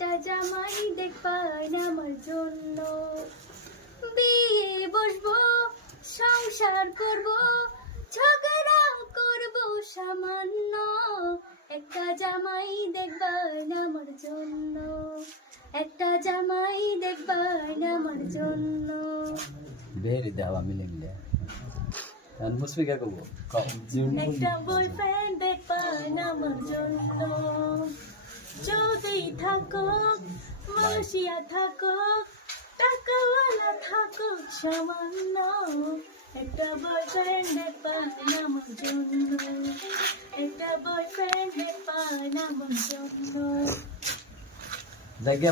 একটা জামাই দেখবেন আমার জন্য। বিয়ে বসবো, সংসার করব, ঝগড়া করব সামান্য, একটা জামাই দেখবেন আমার জন্য, একটা জামাই দেখবেন আমার জন্য। বেরি দেওয়া মিলে মিলে আর মুসফিকা কব একটা বয়ফ্রেন্ড দেখবেন আমার জন্য, যদি থাকুক মালয়েশিয়া থাকুক, টাকাওয়ালা থাকুক সামান্য, একটা বয়ফ্রেন্ড দেখবেন আমার জন্য, একটা বয়ফ্রেন্ড দেখবেন আমার জন্য। দেখে